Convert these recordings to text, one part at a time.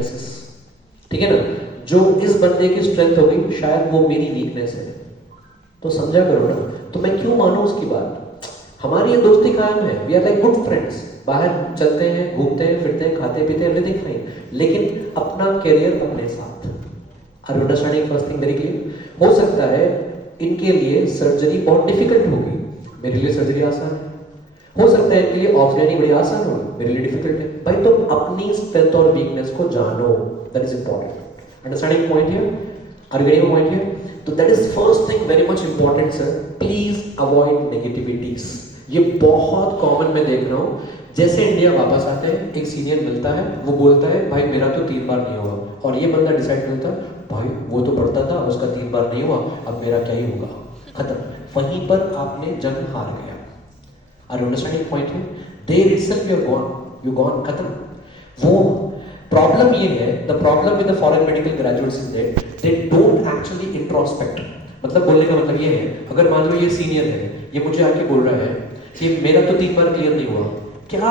Weaknesses, ठीक है ना? जो इस बंदे की स्ट्रेंथ होगी शायद वो मेरी वीकनेस है, तो समझा करो ना। तो मैं क्यों मानूं उसकी बात? हमारी ये दोस्ती कायम है, we are like good friends, बाहर चलते हैं, घूमते हैं, फिरते हैं, खाते पीते हैं, एवरीथिंग फाइन, लेकिन अपना करियर अपने साथ। Are you understanding first thing very clear? हो सकता है इनके लिए सर्जरी बहुत डिफिकल्ट होगी, मेरे लिए सर्जरी आसान है। हो सकता है इनके लिए ऑक्सीजन बड़ी आसान हो, मेरे लिए डिफिकल्ट है। भाई तुम अपनी स्ट्रेंथ और वीकनेस को जानो, that is important. Understanding point here? Are you getting point here? तो that is first thing very much important sir, please avoid negativities. ये बहुत कॉमन मैं देख रहा हूँ, जैसे इंडिया वापस आते हैं एक सीनियर मिलता है, वो बोलता है भाई मेरा तो 3 बार नहीं हुआ, और ये बंदा डिसाइड करता है भाई वो तो पढ़ता था उसका 3 बार नहीं हुआ, अब मेरा क्या ही होगा, खत्म। वहीं पर आपने जंग हार गया। आर यू अंडरस्टैंडिंग पॉइंट है? देयर इटसेल्फ यू गॉन, खत्म। वो प्रॉब्लम ये है, the problem with the foreign medical graduates is that they don't actually introspect. मतलब बोलने का मतलब ये है, अगर मान लो ये सीनियर है, ये मुझे आके बोल रहा है कि मेरा तो 3 बार क्लियर नहीं हुआ, क्या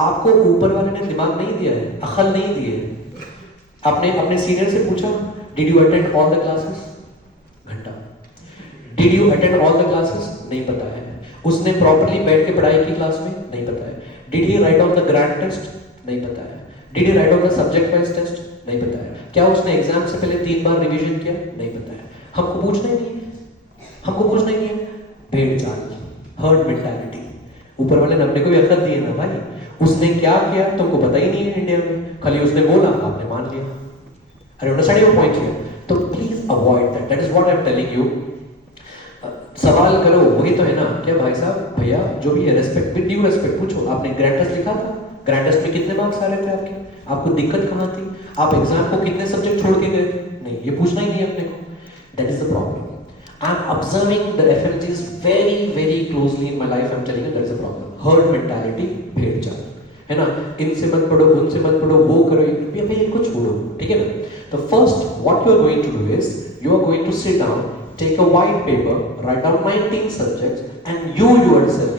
आपको ऊपर वाले ने दिमाग नहीं दिया है, अकल नहीं दी है? आपने अपने सीनियर से पूछा did you attend all the classes? घंटा। Did you attend all the classes? नहीं पता है। उसने प्रॉपर्ली बैठ के पढ़ाई की क्लास में? नहीं पता है। Did he write on the grand test? नहीं पता है। Did he write on the subject wise test? नहीं पता है। क्या उसने एग्जाम से पहले 3 बार रिवीजन किया? नहीं पता है। हमको पूछना ही नहीं है, हमको पूछना ही नहीं है। भेड़ चाल, हर्ड मेंटालिटी। ऊपर वाले ने अपने को भी अकल दी है ना भाई, उसने क्या किया तुमको पता ही नहीं है इंडिया में, खाली उसने बोला आपने मान लिया। अरे अंडरस्टैंड योर पॉइंट हियर? तो please avoid that, that is what I am telling you. सवाल करो, वही तो है ना, क्या भाई साहब भैया जो भी है रेस्पेक्ट, विद ड्यू रेस्पेक्ट पूछो, आपने ग्रैंड टेस्ट लिखा था? ग्रैंड टेस्ट में कितने मार्क्स आ रहे थे आपके? आपको दिक्कत कहाँ थी? आप एग्जाम को कितने सब्जेक्ट छोड़ के गए थे? नहीं, ये पूछना ही नहीं है अपने को। That is the problem. I am observing the FLGs very very closely in my life. I'm telling you there is a problem. Herd mentality, भेड़ चाल, है ना? इनसे मत पढ़ो, उनसे मत पढ़ो, वो करो, ये इनको छोड़ो, ठीक है ना? तो first what you are going to do is you are going to sit down, take a white paper, write down 19 subjects and you yourself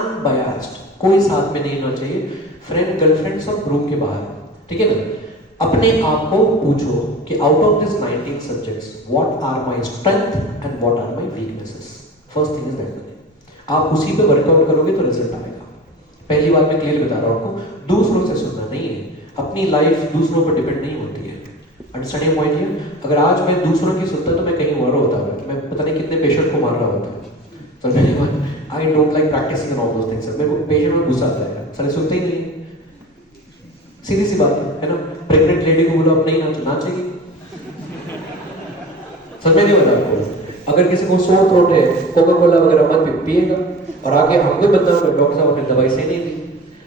unbiased, कोई साथ में नहीं होना चाहिए, फ्रेंड गर्लफ्रेंड सब ग्रुप के बाहर, ठीक है ना? अपने आप को पूछो कि out of this 19 subjects what are my strength and what are my weaknesses. First thing is that. आप उसी पे वर्कआउट करोगे तो रिजल्ट आएगा। पहली बात मैं क्लियर बता रहा हूँ आपको, दूसरों से सुनना नहीं है, अपनी लाइफ दूसरों पर डिपेंड नहीं होती है। अंडरस्टैंडिंग पॉइंट है? अगर आज मैं दूसरों की सुनता तो मैं कहीं और होता, मैं पता नहीं कितने पेशेंट को मार रहा होता। तो I don't like practicing all those things. मेरे को पेशेंट में गुस्सा आता है, साले सुनते ही नहीं, सीधी सी बात है ना? प्रेग्नेंट लेडी को बोलो अपने ही नाचेगी, समझ में नहीं होता आपको? अगर किसी को सोर थ्रोट है, कोका कोला वगैरह मत पिएगा, और आगे हमको बताओ डॉक्टर साहब ने दवाई सही नहीं दी।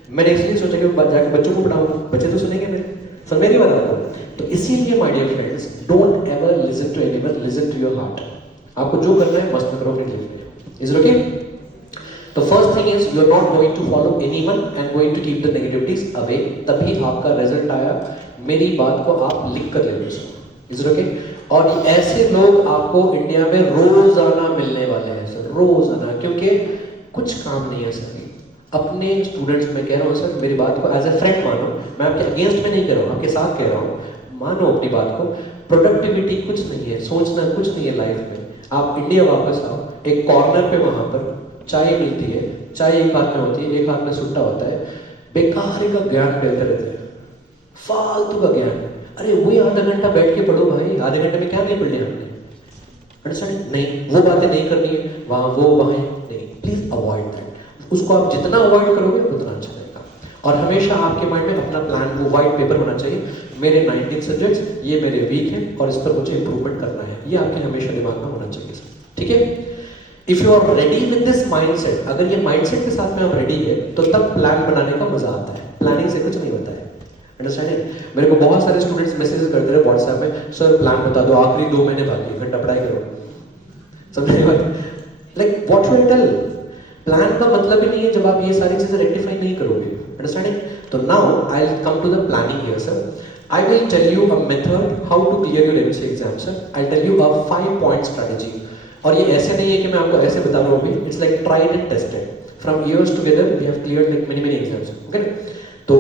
मैंने इसलिए सोचा कि जाके बच्चों को पढ़ाऊंगा, बच्चे तो सुनेंगे मेरे, समझ में नहीं होता आपको? तो इसीलिए my dear friends, don't ever listen to anyone, listen to your heart. आपको जो करना है मस्त करो अपनी लाइफ। Is it okay? तो first thing is you are not going to follow anyone and going to keep the negativities away, तभी आपका रिजल्ट आया। मेरी बात को आप लिख कर ले लो। Is it okay? और ऐसे लोग आपको इंडिया में रोजाना मिलने वाले हैं सर, रोजाना, क्योंकि कुछ काम नहीं है सर। अपने स्टूडेंट्स में कह रहा हूँ सर, मेरी बात को एज ए फ्रेंड मानो, मैं आपके अगेंस्ट में नहीं कह रहा हूँ, आपके साथ कह रहा हूँ, मानो अपनी बात को। प्रोडक्टिविटी कुछ नहीं है, सोचना कुछ नहीं है लाइफ में। आप इंडिया वापस आओ, एक कॉर्नर पे वहां पर चाय मिलती है, चाय एक हाथ में होती है, एक हाथ में सुट्टा होता है, बेकार का ज्ञान देते रहते हैं, फालतू का ज्ञान। अरे वही आधा घंटा बैठ के पढ़ो भाई, आधे घंटे में क्या नहीं पढ़ लिया हमने? अंडरस्टैंड? नहीं, वो बातें नहीं करनी है, वहाँ वो वहाँ नहीं, प्लीज अवॉइड दैट। उसको आप जितना अवॉइड करोगे उतना अच्छा रहेगा। और हमेशा आपके माइंड में अपना प्लान, वो व्हाइट पेपर होना चाहिए, मेरे 19 सब्जेक्ट्स, ये मेरे वीक हैं और इस पर मुझे इंप्रूवमेंट करना है, ये आपके हमेशा दिमाग में होना चाहिए सर, ठीक है? If you are ready with this mindset, अगर ये माइंडसेट के साथ में आप रेडी है तो तब प्लान बनाने का मजा आता है, प्लानिंग से कुछ नहीं होता है। अंडरस्टैंड? मेरे को बहुत सारे स्टूडेंट्स मैसेजेस करते रहे व्हाट्सएप में, सर प्लान बता दो, आखिरी 2 महीने बाकी, घंटा पढ़ाई करो। समझ बात? Like what should I tell? Plan का मतलब ही नहीं है जब आप ये सारी चीजें रेक्टिफाई नहीं करोगे। अंडरस्टैंडिंग? तो now I will come to the planning here sir. I will tell you a method how to clear your MC exam sir. I'll tell you a 5-point strategy. और ये ऐसे नहीं है कि मैं आपको ऐसे बता रहा हूँ अभी, it's like tried and tested. From years together we have cleared like many exams. Okay? तो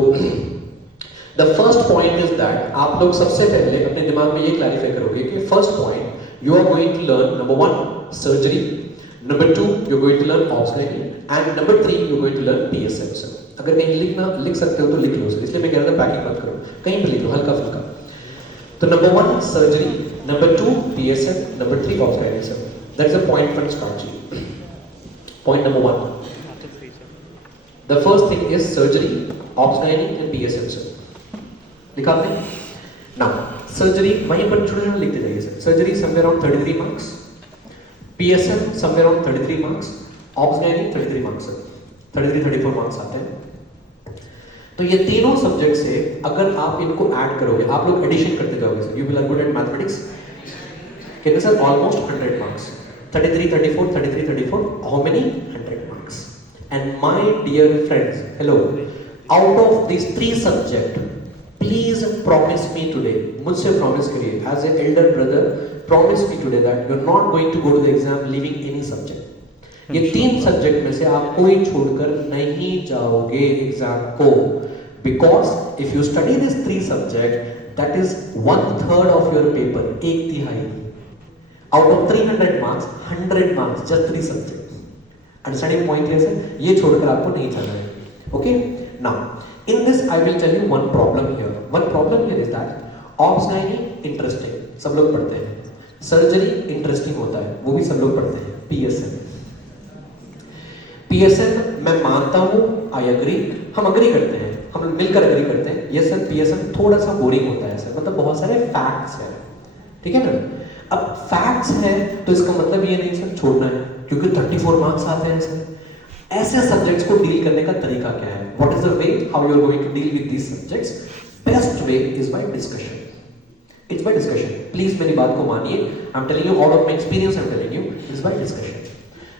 the first point is that आप लोग सबसे पहले अपने दिमाग में ये क्लैरिफाई करोगे कि first point you are going to learn number 1 surgery, number 2 you are going to learn obstetric and number 3 you are going to learn PSM sir. अगर कहीं लिख सकते हो तो लिख लो सर, इसलिए मैं कह रहा था पैकिंग मत करो, कहीं भी लिख लो हल्का फुल्का। तो number 1 surgery, number 2 PSM, number 3 obstetric sir. That is a point from strategy. Point number 1, the first thing is surgery, obs-gynae and PSM sir। लिखा आपने? Now surgery वहीं पर छोटे-छोटे लिखते जाइए sir. Surgery somewhere around 33 marks, PSM somewhere around 33 marks, obs-gynae 33 marks sir। 33-34 marks आते हैं। तो ये तीनों सब्जेक्ट से अगर आप इनको ऐड करोगे, आप लोग एडिशन करते जाओगे sir. You will are good at mathematics। कितने sir? Almost 100 marks। 33, 34, 33, 34, how many? 100 marks। And my dear friends, hello, out of these 3 subjects, please promise me today, मुझसे promise करिए, as an elder brother, promise me today that you're not going to go to the exam leaving any subject। ये 3 subject में से आप कोई छोड़कर नहीं जाओगे एग्जाम को, because if you study these 3 subjects, that is 1/3 of your paper, 1/3। Out of 300 marks, 100 marks, just 3 subjects। Understanding point clear है? ये छोड़कर आपको नहीं जाना है। Okay, now in this I will tell you one problem here. One problem here is that obs interesting, सब लोग पढ़ते हैं। सर्जरी इंटरेस्टिंग होता है, वो भी सब लोग पढ़ते हैं। पीएसएम मैं मानता हूं, आई एग्री, हम अग्री करते हैं, हम मिलकर अग्री करते हैं। यस सर, पीएसएम थोड़ा सा बोरिंग होता है सर, मतलब बहुत सारे फैक्ट्स हैं, ठीक है ना? अब फैक्ट्स हैं तो इसका मतलब ये नहीं सर छोड़ना है, क्योंकि 34 मार्क्स आते हैं सर। ऐसे सब्जेक्ट्स को डील करने का तरीका क्या है? What is the way how you are going to deal with these subjects? Best way is by discussion. It's by discussion. Please मेरी बात को मानिए, I am telling you out of my experience, I am telling you it's by discussion.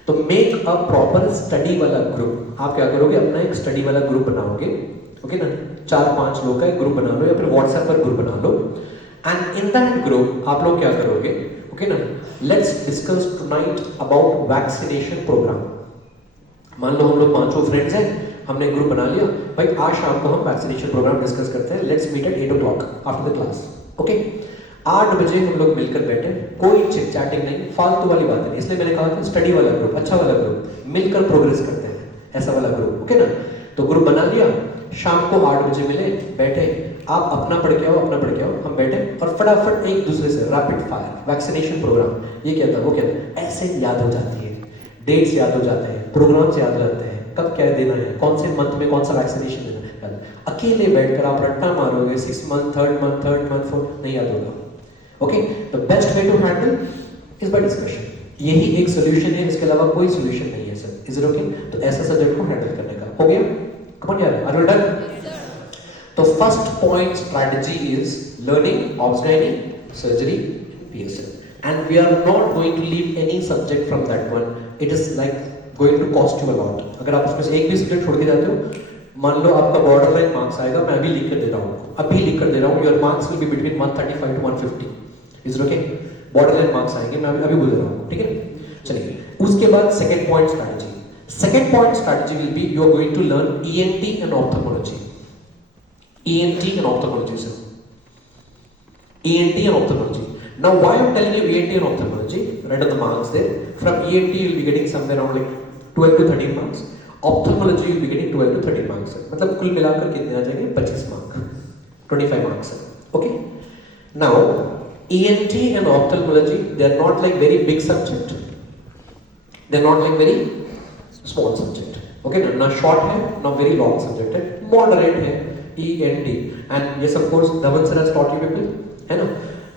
तो make a proper study वाला ग्रुप। आप क्या करोगे? अपना एक स्टडी वाला ग्रुप बनाओगे, ओके ना? 4-5 लोग का एक ग्रुप बना लो, या फिर व्हाट्सएप पर ग्रुप बना लो। एंड इन दैट ग्रुप आप लोग क्या करोगे? ओके ना, let's discuss tonight about vaccination programme. मान लो हम लोग 5 फ्रेंड्स हैं, हमने ग्रुप बना लिया, भाई आज शाम को हम वैक्सीनेशन प्रोग्राम डिस्कस करते हैं। Let's meet at 8 o'clock after the class. Okay, 8 बजे हम लोग मिलकर बैठे, कोई चिट चैटिंग नहीं, फालतू वाली बात नहीं। इसलिए मैंने कहा था स्टडी वाला ग्रुप, अच्छा वाला ग्रुप, मिलकर प्रोग्रेस करते हैं, ऐसा वाला ग्रुप। ओके ना? तो ग्रुप बना लिया, शाम को 8 बजे मिले, बैठे, आप अपना पढ़ के आओ, अपना पढ़ के आओ, हम बैठे और फटाफट एक दूसरे से रैपिड फायर वैक्सीनेशन प्रोग्राम, ये क्या था, वो क्या था, ऐसे याद हो जाती है, डेट्स याद हो जाते हैं, प्रोग्राम्स याद हो जाते हैं, कब क्या देना है, कौन से मंथ में कौन सा वैक्सीनेशन देना है। अकेले बैठकर आप रट्टा मारोगे 6 मंथ, 3rd मंथ, 4th नहीं याद होगा। Okay, the best way to handle is by discussion. यही एक सोल्यूशन है, इसके अलावा कोई सोल्यूशन नहीं है सर। Is it okay? तो ऐसा सब्जेक्ट को हैंडल करने का हो गया। कम ऑन यार, आर यू डन? तो first point strategy is learning obs, surgery, PSM, and we are not going to leave any subject from that one. It is like going to cost you a lot. अगर आप उसमें से एक भी subject छोड़ के जाते हो, मान लो आपका बॉर्डर लाइन मार्क्स आएगा, मैं अभी लिख कर दे रहा हूँ, अभी लिख कर दे रहा हूँ, your marks will be between 135 to 150। Is it okay? Border line marks आएंगे, मैं अभी बोल रहा हूँ, ठीक है? चलिए, उसके बाद second point strategy. Second point strategy will be you are going to learn ENT and ophthalmology। ENT and ophthalmology, sir. ENT and ophthalmology. Now, why I'm telling you ENT and ophthalmology? Right on the marks there. From ENT, you'll be getting somewhere around like 12 to 13 marks. Ophthalmology, you'll be getting 12 to 13 marks. मतलब कुल मिलाकर कितने आ जाएंगे? 25 mark, 25 marks. Okay. Now, ENT and ophthalmology, they are not like very big subject. They are not like very small subject. Okay, ना short है, ना very long subject है, moderate है. ENT, and yes of course Dhawan sir has taught you people, है ना?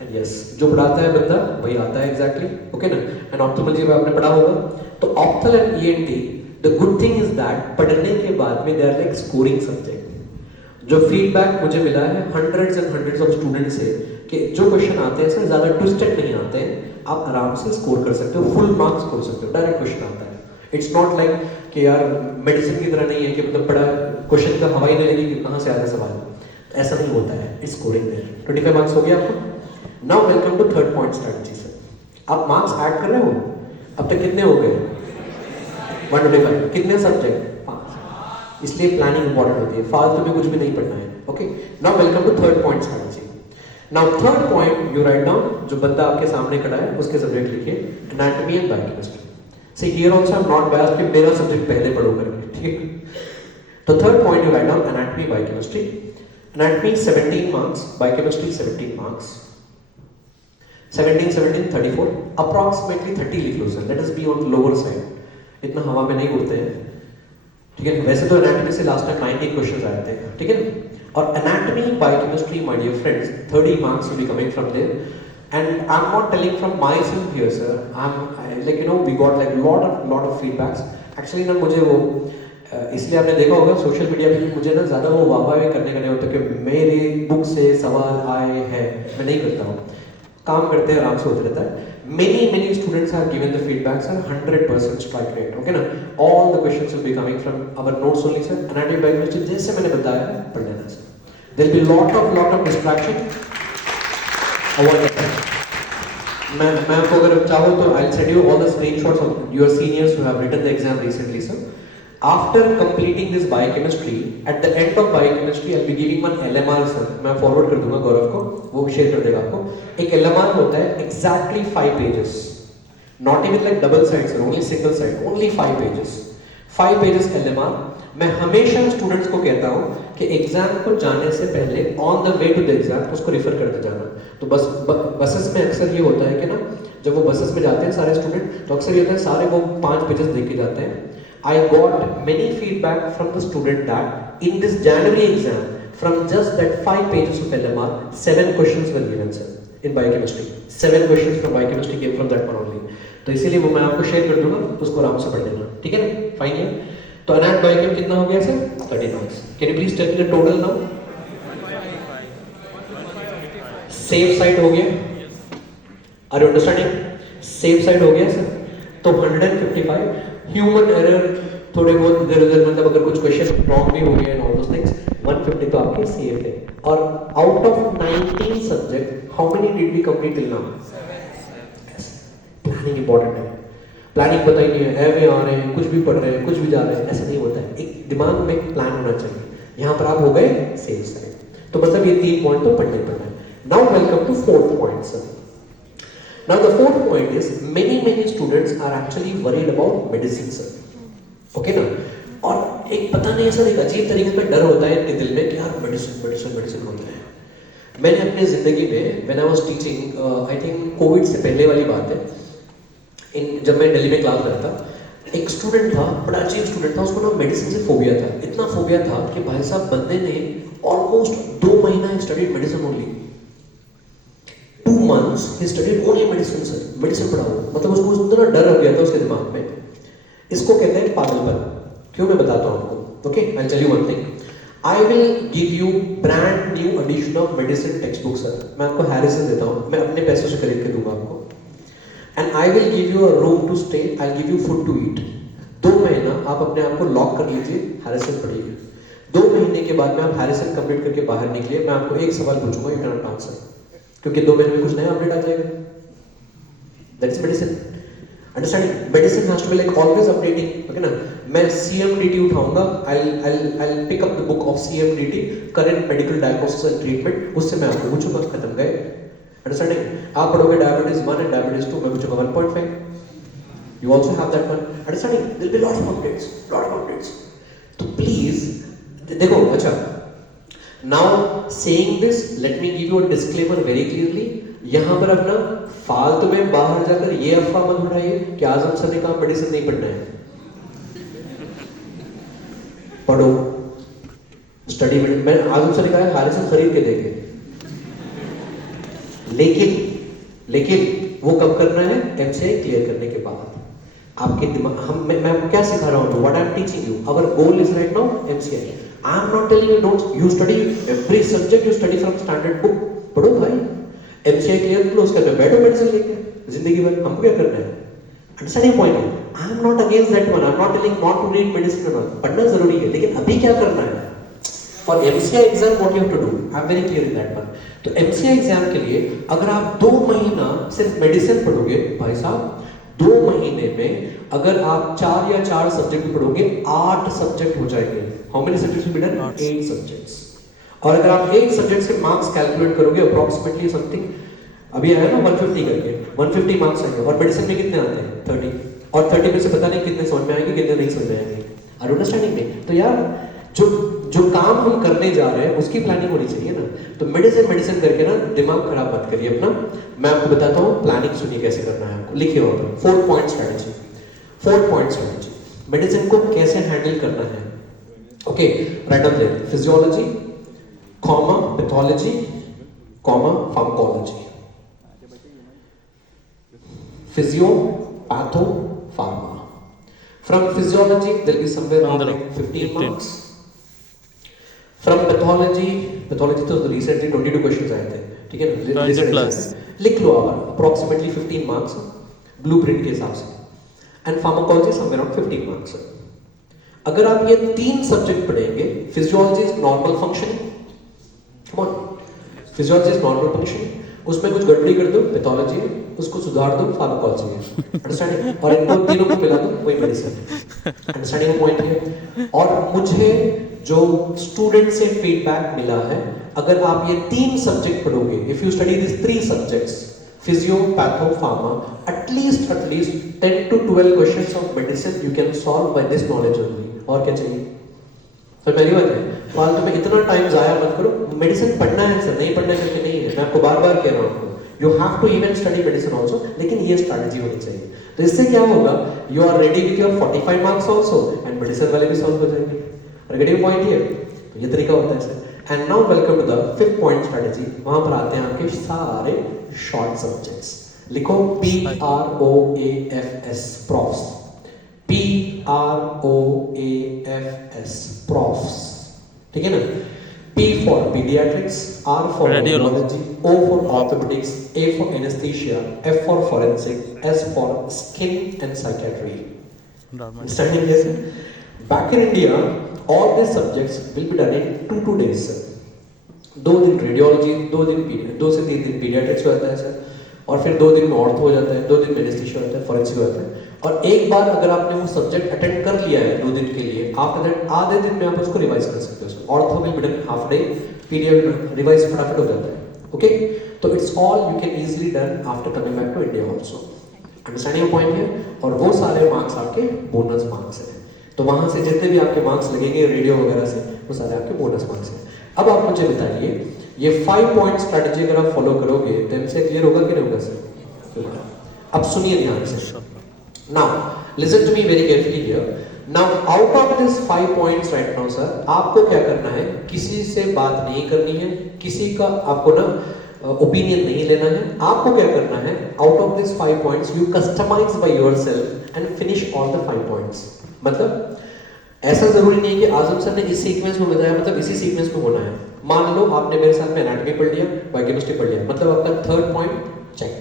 And yes, जो पढ़ाता है बंदा वही आता है exactly, okay ना? And ophthalmology में आपने पढ़ा होगा। तो ophthalm and ENT, the good thing is that पढ़ने के बाद में they are like scoring subject। जो फीडबैक मुझे मिला है hundreds and hundreds of students से कि जो क्वेश्चन आते हैं इसमें ज़्यादा ट्विस्टेड नहीं आते हैं, आप आराम से स्कोर कर सकते हो, फुल मार्क्स स्कोर सकते हो, डायरेक्ट क्वेश्चन आता है। इट्स नॉट लाइक कि यार मेडिसिन की तरह नहीं है कि मतलब पढ़ा क्वेश्चन का हवा ही नहीं लगी कि कहाँ से आ रहा सवाल, तो ऐसा नहीं होता है। It's scoring there. 25 मार्क्स हो गया आपको। Now welcome to third point strategy sir. आप मार्क्स ऐड कर रहे हो, अब तक कितने हो गए? 125। कितने सब्जेक्ट? 5। इसलिए प्लानिंग इंपॉर्टेंट होती है, फालतू में कुछ भी नहीं पढ़ना है। Okay, now welcome to third point strategy. Now third point you write down, जो बंदा आपके सामने खड़ा है उसके सब्जेक्ट लिखिए anatomy and biochemistry. See here also I am not biased कि मेरा सब्जेक्ट पहले पढ़ो करके, ठीक है। तो third point you write down anatomy biochemistry. Anatomy 17 marks, biochemistry 17 marks, 17 34 approximately 30 लिख लो sir, let us be on lower side, इतना हवा में नहीं उड़ते हैं, ठीक है। वैसे तो एनाटॉमी से लास्ट टाइम 19 क्वेश्चंस आए थे, ठीक है। और anatomy biochemistry my dear friends 30 marks will be coming from there, and I'm not telling from myself here sir, like you know we got like lot of feedbacks actually ना, मुझे वो इसलिए आपने देखा होगा सोशल मीडिया पे मुझे ना ज़्यादा वो वाह करने का नहीं होता कि मेरी बुक से सवाल आए हैं, मैं नहीं करता हूँ, काम करते हैं आराम से होते रहता है। many students have given the feedback sir, 100% strike rate, okay ना। all the questions will be coming from our notes only sir, anatomy biochemistry जैसे मैंने बताया पढ़ लेना sir, there will be lot of distraction, avoid that। मैं आपको अगर चाहो तो I'll send you all the screenshots of your seniors who have written the exam recently sir। After completing this biochemistry, at the end of biochemistry I'll be giving one LMR sir, मैं forward कर दूंगा गौरव को, वो share कर देगा आपको। एक LMR होता है exactly 5 pages, not even like double side sir, only single side, only 5 pages, 5 pages LMR। मैं हमेशा स्टूडेंट्स को कहता हूँ कि एग्जाम को जाने से पहले on the way to the exam उसको रिफर करते जाना। तो बसेस में अक्सर ये होता है कि ना, जब वो बसेस में जाते हैं सारे स्टूडेंट, तो अक्सर ये होता है सारे वो 5 पेजेस देख के जाते हैं। I got many feedback from the student that in this January exam, from just that 5 pages of LMR, 7 questions were given sir in biochemistry, 7 questions from biochemistry came from that one only। तो इसीलिए वो मैं आपको share कर दूंगा, उसको आराम से पढ़ लेना, ठीक है ना, फाइन है। तो अनाट बायोकेम कितना हो गया sir? 30 marks. Can you please tell me the total now? Safe side हो गया, are you understanding? Safe side हो गया सर, तो 155 ह्यूमन एरर थोड़े बहुत इधर उधर, मतलब अगर कुछ क्वेश्चन रॉन्ग भी हो गए एंड ऑल दोस थिंग्स, 150 तो आपके सेफ है। और out of 19 subject how many did we complete till now? Planning important है, प्लानिंग पता ही नहीं है, एवे आ रहे हैं, कुछ भी पढ़ रहे हैं, कुछ भी जा रहे हैं, ऐसा नहीं होता है। एक दिमाग में एक प्लान होना चाहिए। यहाँ पर आप हो गए सेफ साइड, तो मतलब ये 3 पॉइंट तो पढ़ने पड़ना है। Now welcome to fourth point sir. Now the fourth point is many students are actually worried about medicine sir, okay ना। और एक पता नहीं सर, एक अजीब तरीके का डर होता है इनके दिल में कि यार मेडिसिन होता है। मैंने अपनी जिंदगी में when I was teaching, I think Covid से पहले वाली बात है, जब मैं दिल्ली में क्लास में था, एक स्टूडेंट था, बड़ा अजीब स्टूडेंट था, उसको ना मेडिसिन से फोबिया था, इतना फोबिया था कि भाई साहब बंदे ने ऑलमोस्ट 2 महीना studied medicine only, 2 months he studied only medicine sir, medicine पढ़ा हुआ, मतलब उसको इतना डर लग गया था उसके दिमाग में। इसको कहते हैं पागलपन। क्यों, मैं बताता हूँ आपको, okay. I tell you one thing, I will give you brand new edition of medicine textbook sir, मैं आपको हैरिसन देता हूँ, मैं अपने पैसों से खरीद के दूंगा आपको। And I will give you a room to stay, I will give you food to eat. 2 महीना आप अपने आप को लॉक कर लीजिए, हैरिसन पढ़िए। 2 महीने के बाद में आप हैरिसन कंप्लीट करके बाहर निकलिए, मैं आपको एक सवाल पूछूंगा, यू कैन नॉट आंसर, क्योंकि 2 महीने में कुछ नया अपडेट आ जाएगा। That is medicine, understanding? Medicine has to be like always updating, okay ना। मैं CMDT उठाऊंगा, I'll pick up the book of CMDT, current medical diagnosis and treatment, उससे मैं आपको पूछूंगा, खत्म गए, अंडरस्टैंडिंग? आप पढ़ोगे डायबिटीज 1 एंड डायबिटीज 2, मैं पूछूंगा 1.5, you also have that one, understanding? There will be lot of updates. तो प्लीज देखो, अच्छा, now saying this let me give you a disclaimer very clearly, यहाँ पर अपना फालतू में बाहर जाकर ये अफवाह मत उड़ाइए कि आजम सर ने कहा मेडिसिन नहीं पढ़ना है। पढ़ो, स्टडी में, मैं आजम सर ने कहा हैरिसन खरीद के देंगे, लेकिन वो कब करना है? MCI क्लियर करने के बाद। आपके दिमाग, मैं आपको क्या सिखा रहा हूँ? What I am teaching you, our goal is right now MCI। I am not telling you don't, you study every subject, you study from standard book, पढ़ो भाई, MCI क्लियर करो, उसके बाद बैठो मेडिसिन लेके जिंदगी भर। हमको क्या करना है? Understanding point? I am not against that one, I am not telling not to read medicine or not, पढ़ना जरूरी है, लेकिन अभी क्या करना है? For MCI exam what you have to do, I am very clear in that one। तो MCI exam के लिए अगर आप 2 महीना सिर्फ मेडिसिन पढ़ोगे, भाई साहब 2 महीने में अगर आप 4 या 4 सब्जेक्ट पढ़ोगे, 8 सब्जेक्ट हो जाएंगे। How many subjects will be done? 8 subjects. और अगर आप एक सब्जेक्ट से मार्क्स कैलकुलेट करोगे अप्रॉक्सीमेटली समथिंग, अभी आया ना 150 करके, 150 मार्क्स आएंगे। और मेडिसिन में कितने आते हैं? 30। और 30 में से पता नहीं कितने समझ में आएंगे, कितने नहीं समझ में आएंगे। आर अंडरस्टैंडिंग में? तो यार जो काम हम करने जा रहे हैं उसकी प्लानिंग होनी चाहिए ना। तो मेडिसिन करके ना दिमाग खराब मत करिए अपना। मैं आपको बताता हूँ प्लानिंग, सुनिए कैसे करना है आपको। लिखिए वहां पर 4 point strategy. 4 point strategy medicine को कैसे हैंडल करना है। Okay, write down there. Physiology, comma pathology, comma pharmacology. Physio, patho, pharma. From physiology, there will be somewhere around 15 marks. From pathology तो recently 22 questions आए थे, ठीक है ना? 20 plus. लिख लो आप, approximately 15 marks, blueprint के हिसाब से. And pharmacology somewhere around 15 marks. अगर आप ये 3 सब्जेक्ट पढ़ेंगे, physiology is normal functioning. Come on, physiology is normal functioning. उसमें कुछ गड़बड़ी कर दो, पैथोलॉजी है, उसको सुधार दो, फार्माकोलॉजी है। अंडरस्टैंडिंग? और इनको तीनों को मिला दो, वही मेडिसिन है। अंडरस्टैंडिंग पॉइंट है। और मुझे जो स्टूडेंट से फीडबैक मिला है, अगर आप ये 3 सब्जेक्ट पढ़ोगे, if you study this 3 subjects, physio, patho, pharma, at least 10 to 12 questions of medicine you can solve by this knowledge only. और क्या चाहिए? तो मेरी बात है, फालतू में इतना टाइम जाया मत करो। मेडिसिन पढ़ना है सर, नहीं पढ़ना करके नहीं है, मैं आपको बार बार कह रहा हूँ। You have to even study medicine also, लेकिन ये स्ट्रैटेजी होनी चाहिए। तो इससे क्या होगा, you are ready with your 45 marks also, and medicine वाले भी सॉल्व हो जाएंगे। और गेटिंग पॉइंट हियर? तो ये तरीका होता है sir. And now welcome to the 5th point strategy. वहां पर आते हैं आपके सारे शॉर्ट सब्जेक्ट्स। लिखो PROAFS, प्रॉफ्स। PROAFS, प्रॉफ्स, ठीक है ना? P for pediatrics, R for radiology, O for orthopedics, A for anesthesia, F for forensic, S for skin and psychiatry. Understanding this? Back in India, all these subjects will be done in 2 days, sir. 2 दिन radiology, 2 से 3 दिन paediatrics हो जाता है sir, और फिर 2 दिन में ऑर्थो हो जाता है, 2 दिन में एनेस्थीसिया होता है, फोरेंसिक हो जाता है। और एक बार अगर आपने वो सब्जेक्ट अटेंड कर लिया है 2 दिन के लिए, आफ्टर दैट आधे दिन में आप उसको रिवाइज कर सकते हो। ऑर्थो में भी हाफ डे, पीरियड रिवाइज फटाफट हो जाता है। ओके, तो it's all you can easily done after coming back to India also. Understanding point है? और वो सारे मार्क्स आपके बोनस मार्क्स हैं। तो वहां से जितने भी आपके मार्क्स लगेंगे रेडियो वगैरह से, वो सारे आपके बोनस मार्क्स हैं। अब आप मुझे बताइए, ये 5 पॉइंट स्ट्रेटजी अगर आप फॉलो करोगे तो इनसे क्लियर होगा कि नहीं होगा सर? अब सुनिए ध्यान से। Now, listen to me very carefully here. Now, out of this 5 points right now, sir, आपको क्या करना है? किसी से बात नहीं करनी है, किसी का आपको ना ओपिनियन नहीं लेना है। आपको क्या करना है? Out of these 5 points, you customize by yourself and finish all the 5 points. मतलब ऐसा जरूरी नहीं है कि आजम सर ने इस सीक्वेंस में बताया मतलब इसी सीक्वेंस में होना है। मान लो आपने मेरे साथ में एनाटॉमी पढ़ लिया, बायोकेमिस्ट्री पढ़ लिया, मतलब आपका 3rd point check,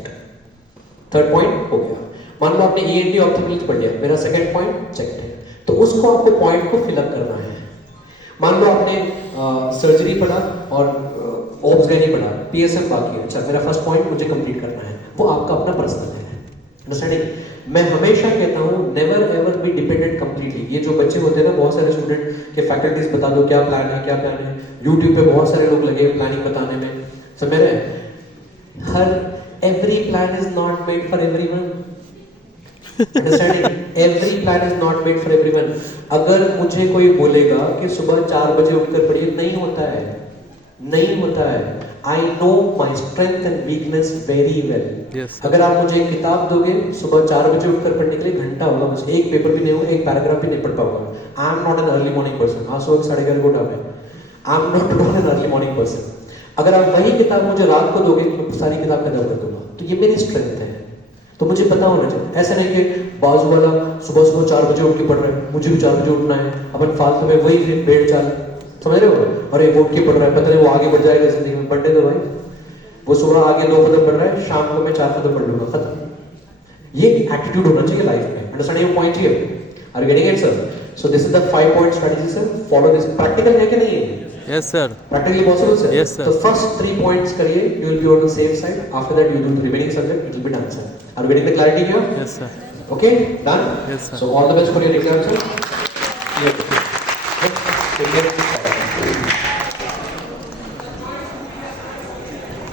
3rd point हो गया। मान लो आपने ENT ऑर्थोपेडिक्स पढ़ लिया, मेरा 2nd पॉइंट चेक है। तो उसको आपको पॉइंट को फिल अप करना है। मान लो आपने सर्जरी पढ़ा और ऑब्सगैनी पढ़ा, PSM बाकी है, अच्छा मेरा 1st पॉइंट मुझे कंप्लीट करना है, वो आपका अपना पर्सनल है। अंडरस्टैंडिंग? मैं हमेशा कहता हूँ never ever be dependent completely. ये जो बच्चे होते हैं ना, बहुत सारे स्टूडेंट के फैकल्टीज बता दो क्या प्लान है, क्या प्लान है, यूट्यूब पे बहुत सारे लोग लगे प्लानिंग बताने में। समझ रहे हैं? हर every plan is not made for everyone. Understanding? Every plan is not made for everyone. अगर मुझे कोई बोलेगा कि सुबह 4 बजे उठकर पढ़िए, नहीं होता है, नहीं होता है। I know my strength and weakness very well. Yes, अगर आप मुझे एक किताब दोगे सुबह 4 बजे उठकर पढ़ने के लिए, घंटा होगा मुझे, एक पेपर भी नहीं होगा, एक पैराग्राफ भी नहीं पढ़ पाऊंगा। I am not an early morning person. आज सुबह 11:30 को उठा मैं, I am not an early morning person. अगर आप वही किताब मुझे रात को दोगे, मैं सारी किताब खत्म कर दूंगा। तो ये मेरी स्ट्रेंथ है, तो मुझे पता होना चाहिए। ऐसा नहीं कि बाजू वाला सुबह 4 बजे उठ के पढ़ रहा है, मुझे भी 4 बजे उठना है, अपन फालतू में वही भेड़ चाल, समझ रहे हो? अरे वो उठ के पढ़ रहा है, पता नहीं वो आगे बढ़ जाएगा जिंदगी में, बढ़ने दो भाई। वो सुबह आगे 2 कदम बढ़ रहा है, शाम को मैं 4 कदम बढ़ लूंगा, खत्म। ये एटीट्यूड होना चाहिए लाइफ में। Understanding your point here? Are you getting it sir? So this is the 5 point strategy sir. Follow this. Practical है कि नहीं है? Yes sir. Practically possible sir? Yes sir. So first 3 points करिए, you will be on the safe side. After that you do the remaining subject, it will be done sir. Are you getting the clarity here? Yes sir. Okay, done? Yes sir. So all the best for your exam sir. Yeah. Take care.